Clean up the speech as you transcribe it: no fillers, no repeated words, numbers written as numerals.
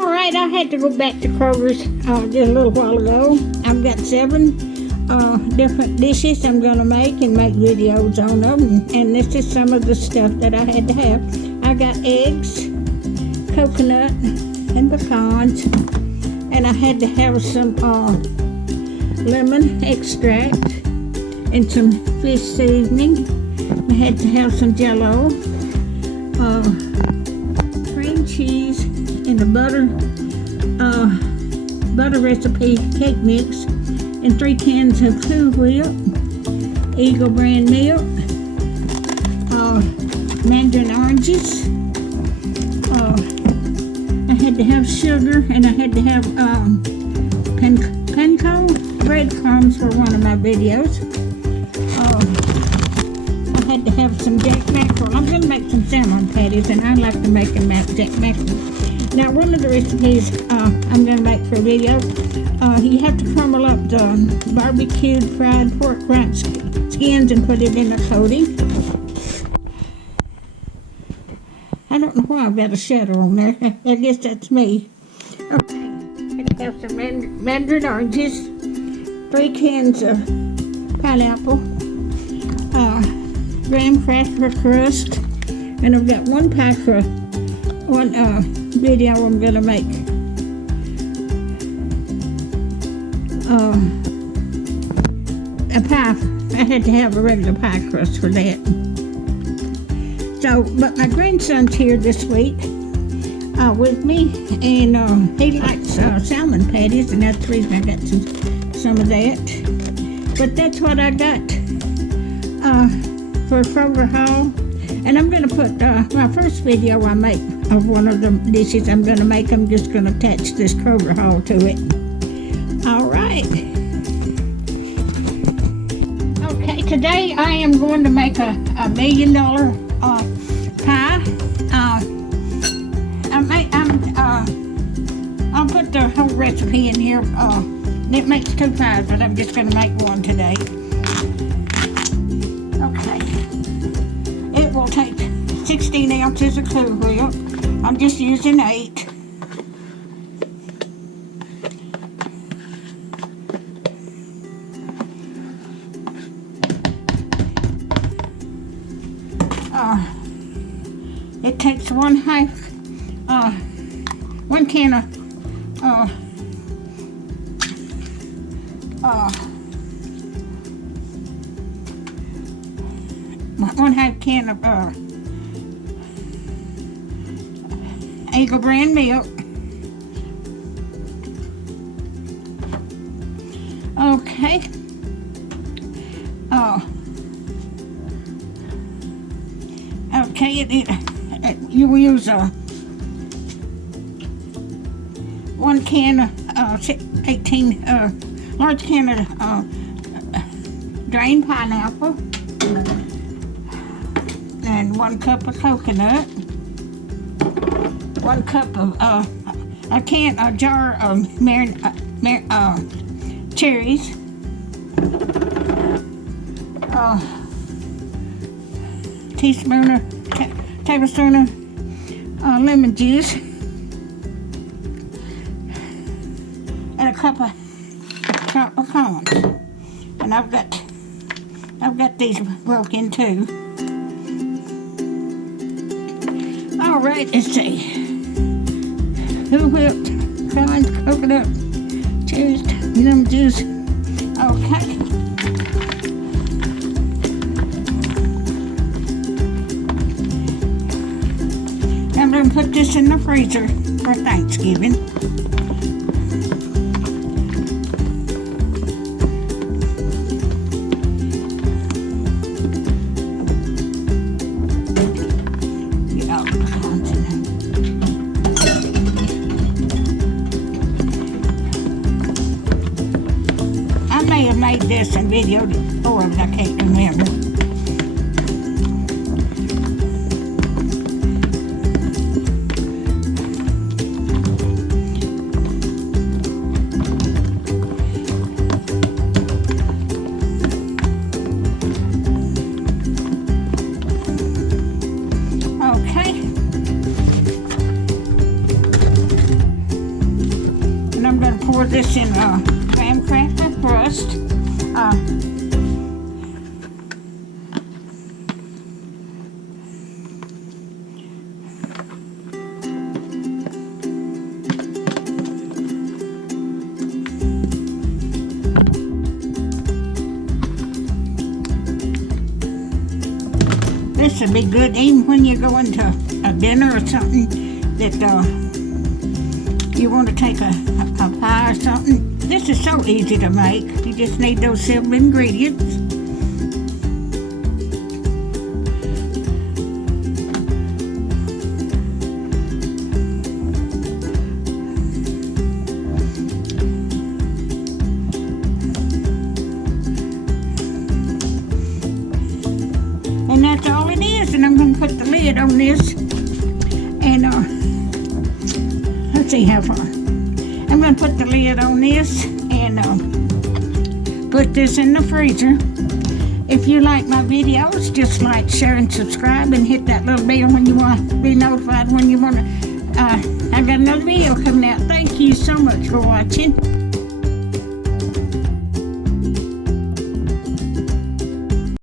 Alright, I had to go back to Kroger's just a little while ago. I've got 7 different dishes I'm going to make and make videos on them. And this is some of the stuff that I had to have. I got eggs, coconut, and pecans. And I had to have some lemon extract and some fish seasoning. I had to have some Jell-O, cream cheese, and a butter recipe cake mix, and 3 cans of Cool Whip, Eagle brand milk, mandarin oranges. I had to have sugar, and I had to have panko breadcrumbs for one of my videos. I had to have some jack mackerel. I'm going to make some salmon patties, and I like to make them out jack mackerel. Now, one of the recipes I'm going to make for a video, you have to crumble up the barbecued fried pork rind skins and put it in a coating. I don't know why I've got a shadow on there. I guess that's me. Okay, I have some mandarin oranges, 3 cans of pineapple, graham cracker crust, and I've got one video I'm going to make. A pie. I had to have a regular pie crust for that. So, but my grandson's here this week with me, and he likes salmon patties, and that's the reason I got some of that. But that's what I got for Kroger haul. And I'm going to put my first video I make of one of the dishes I'm going to make. I'm just going to attach this Kroger haul to it. All right. Okay, today I am going to make a $1 million pie. I'll put the whole recipe in here. It makes 2 pies, but I'm just going to make one today. Okay. It will take 16 ounces of Cool Whip. I'm just using 8. It takes 1 can of 1/2 can of Eagle brand milk. Okay. Okay, you will use 1 can of 18 large can of drained pineapple, and 1 cup of coconut, 1 cup of a jar of cherries, tablespoon of lemon juice, and a cup of chocolate cones. And I've got these broken too. All right, let's see. Cool Whipped, corn, coconut, cherries, lemon juice. Okay. I'm going to put this in the freezer for Thanksgiving. I may have made this and videoed it before, but I can't remember. this in graham cracker crust. This would be good even when you're going to a dinner or something that you want to take a pie or something. This is so easy to make. You just need those simple ingredients. And that's all it is. And I'm going to put the lid on this. And let's see how far. I'm going to put the lid on this and put this in the freezer. If you like my videos, just like, share, and subscribe, and hit that little bell when you want to be notified when you want to. I got another video coming out. Thank you so much for watching.